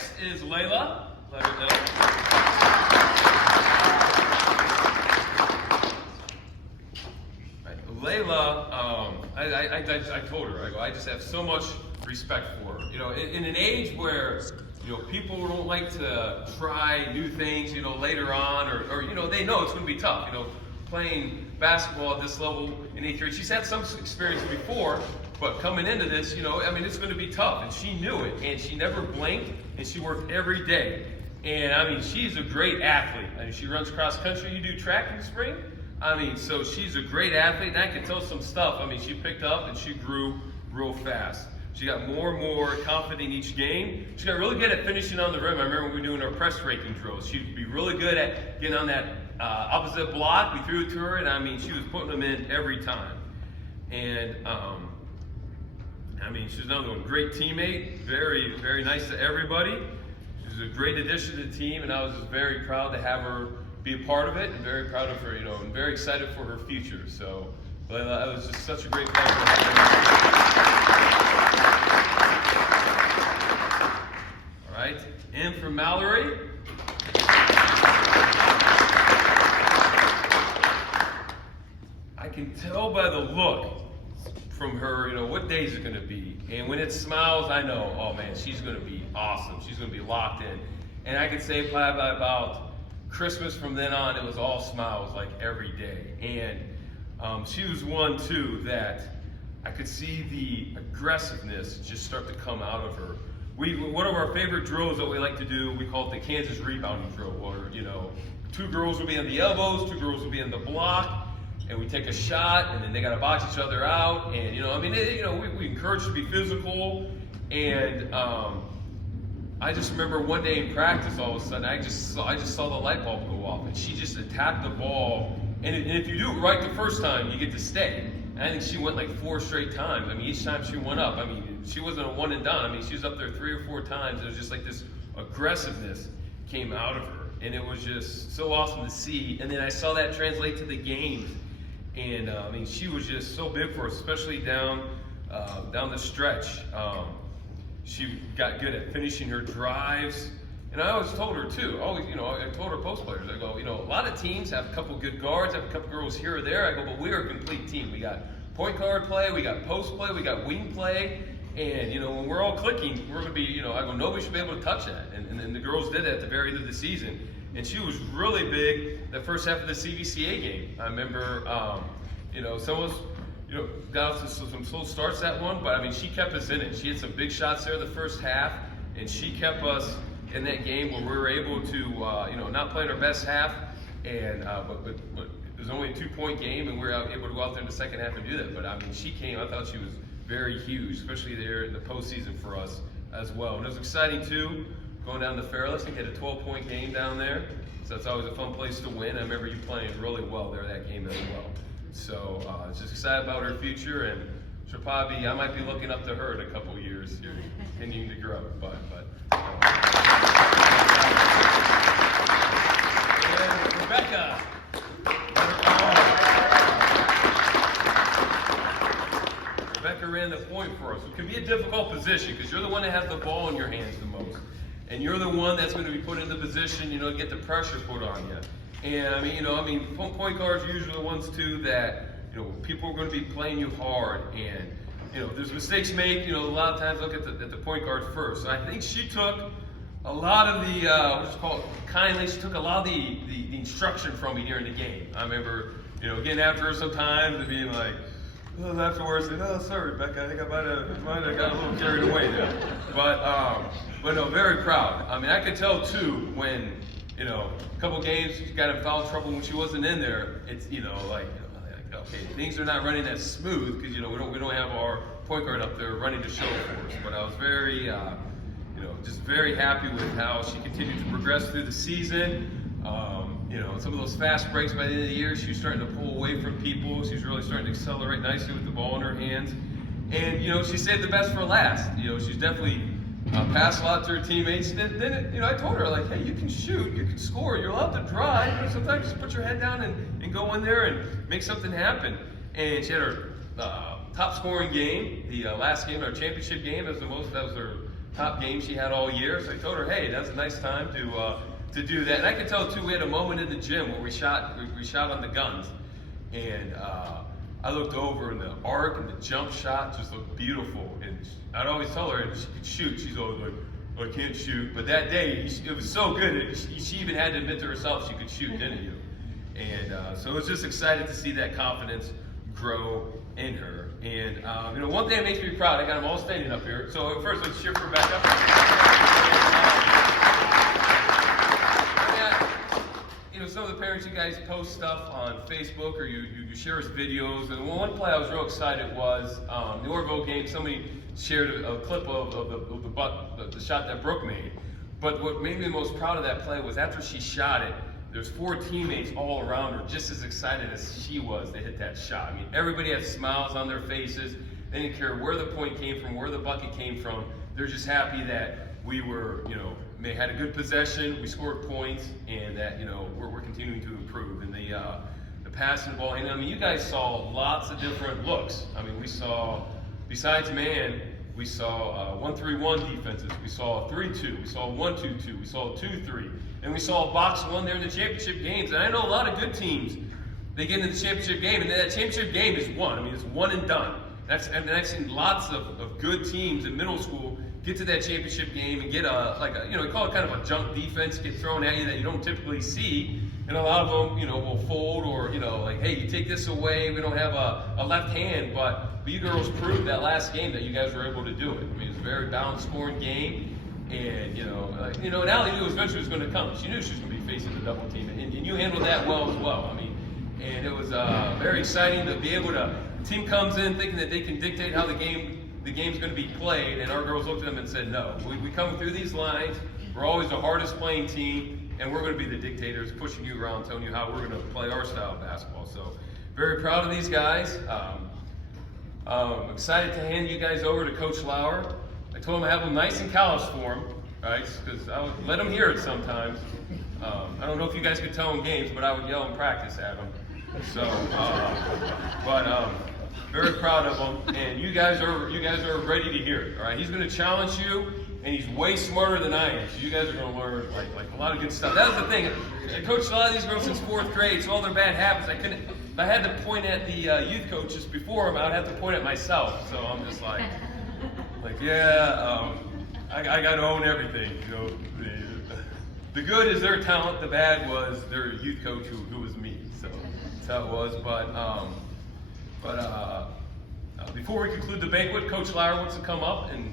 next is Layla. Let her know. Layla, I told her, I just have so much respect for her. In an age where, people don't like to try new things, later on, or they know it's going to be tough, playing basketball at this level in 8th grade. She's had some experience before, but coming into this, it's going to be tough, and she knew it, and she never blinked, and she worked every day. And, she's a great athlete. She runs cross country. You do track in the spring? So she's a great athlete, and I can tell some stuff. She picked up, and she grew real fast. She got more and more confident each game. She got really good at finishing on the rim. I remember when we were doing our press raking drills. She'd be really good at getting on that opposite block. We threw it to her, and she was putting them in every time. And she's another one. Great teammate, very, very nice to everybody. She was a great addition to the team, and I was just very proud to have her be a part of it, and very proud of her, and very excited for her future. So, Layla, it was just such a great pleasure having you. All right, and for Mallory. I can tell by the look from her, what day is it going to be? And when it smiles, I know, oh man, she's going to be awesome. She's going to be locked in. And I could say by about Christmas from then on, it was all smiles like every day. And she was one too that I could see the aggressiveness just start to come out of her. One of our favorite drills that we like to do, we call it the Kansas rebounding drill, where 2 girls will be on the elbows, 2 girls will be in the block, and we take a shot, and then they got to box each other out. And we encourage to be physical. And I just remember one day in practice, all of a sudden, I just saw the light bulb go off, and she just attacked the ball. And if you do it right the first time, you get to stay. And I think she went like 4 straight times. Each time she went up, she wasn't a one and done. She was up there 3 or 4 times. It was just like this aggressiveness came out of her, and it was just so awesome to see. And then I saw that translate to the games, and she was just so big for us, especially down the stretch. She got good at finishing her drives. And I always told her too, I told her post players, I go, a lot of teams have a couple good guards, have a couple girls here or there. I go, but we're a complete team. We got point guard play, we got post play, we got wing play. And, when we're all clicking, we're going to be, I go, nobody should be able to touch that. And the girls did that at the very end of the season. And she was really big the first half of the CVCA game. I remember, some of us, got off to some slow starts that one, but she kept us in it. She had some big shots there the first half, and she kept us in that game where we were able to, not play our best half, and but it was only a 2-point game, and we were able to go out there in the second half and do that. But she came. I thought she was very huge, especially there in the postseason for us as well. And it was exciting too, going down to Fairless and get a 12-point game down there. So that's always a fun place to win. I remember you playing really well there that game as well. So just excited about her future, and she'll probably I might be looking up to her in a couple of years here, continuing to grow. But and Rebecca. Rebecca ran the point for us. It can be a difficult position because you're the one that has the ball in your hands the most, and you're the one that's going to be put in the position, to get the pressure put on you. And point guards are usually the ones too that, people are going to be playing you hard, and, there's mistakes made, a lot of times look at the point guard first. So I think she took a lot of the, what's it called, kindly, she took a lot of the instruction from me during the game. I remember, getting after her sometimes and being like, afterwards, sorry, Rebecca, I think I might have got a little carried away there. But no, very proud. I could tell too when, a couple games she got in foul trouble when she wasn't in there. It's okay, things are not running as smooth because we don't have our point guard up there running the show for us. But I was very just very happy with how she continued to progress through the season. Some of those fast breaks by the end of the year, she was starting to pull away from people. She was really starting to accelerate nicely with the ball in her hands. And, she saved the best for last. She's definitely passed a lot to her teammates. Then I told her, hey, you can shoot, you can score, you're allowed to drive. Sometimes just put your head down and go in there and make something happen. And she had her top scoring game, the last game, our championship game. That was her top game she had all year. So I told her, hey, that's a nice time to do that. And I could tell too, we had a moment in the gym where we shot on the guns, and I looked over and the arc and the jump shot just looked beautiful. And I'd always tell her she could shoot. She's always like, oh, I can't shoot. But that day, it was so good. She even had to admit to herself she could shoot, didn't you? And so I was just excited to see that confidence grow in her. And you know, one thing that makes me proud, I got them all standing up here. So first, let's cheer for her back up. You know, some of the parents, you guys post stuff on Facebook or you share us videos. And one play I was real excited was the Orville game. Somebody shared a clip of the shot that Brooke made. But what made me the most proud of that play was after she shot it, there's 4 teammates all around her just as excited as she was to hit that shot. I mean, everybody had smiles on their faces. They didn't care where the point came from, where the bucket came from. They're just happy that we were, you know, had a good possession, we scored points, and that, you know, we're continuing to improve. And the passing the ball, and I mean, you guys saw lots of different looks. I mean, we saw, besides man, we saw 1-3-1 defenses. We saw a 3-2. We saw a 1-2-2. We saw a 2-3. And we saw a box 1 there in the championship games. And I know a lot of good teams, they get into the championship game, and that championship game is won. I mean, it's one and done. And I've seen lots of good teams in middle school get to that championship game and get you know, we call it kind of a junk defense, get thrown at you that you don't typically see. And a lot of them, you know, will fold, or, you know, like, hey, you take this away, we don't have a left hand. But you girls proved that last game that you guys were able to do it. I mean, it was a very balanced scoring game. And, you know, and Allie knew eventually it was going to come. She knew she was going to be facing the double team. And you handled that well as well. I mean, and it was very exciting to be able to, the team comes in thinking that they can dictate how the game's going to be played, and our girls looked at them and said, no, we come through these lines, we're always the hardest playing team, and we're going to be the dictators, pushing you around, telling you how we're going to play our style of basketball. So very proud of these guys. Excited to hand you guys over to Coach Lauer. I told him I have them nice in college form, right? Because I would let them hear it sometimes. I don't know if you guys could tell in games, but I would yell in practice at them. So, very proud of him, and you guys are ready to hear it. All right, he's going to challenge you, and he's way smarter than I am. So you guys are going to learn like a lot of good stuff. That was the thing. I coached a lot of these girls since 4th grade, so all their bad habits, I couldn't. If I had to point at the youth coaches before them, I would have to point at myself. So I'm just like yeah, I got to own everything. You know, the good is their talent. The bad was their youth coach, who was me. So that's how it was. But before we conclude the banquet, Coach Lauer wants to come up and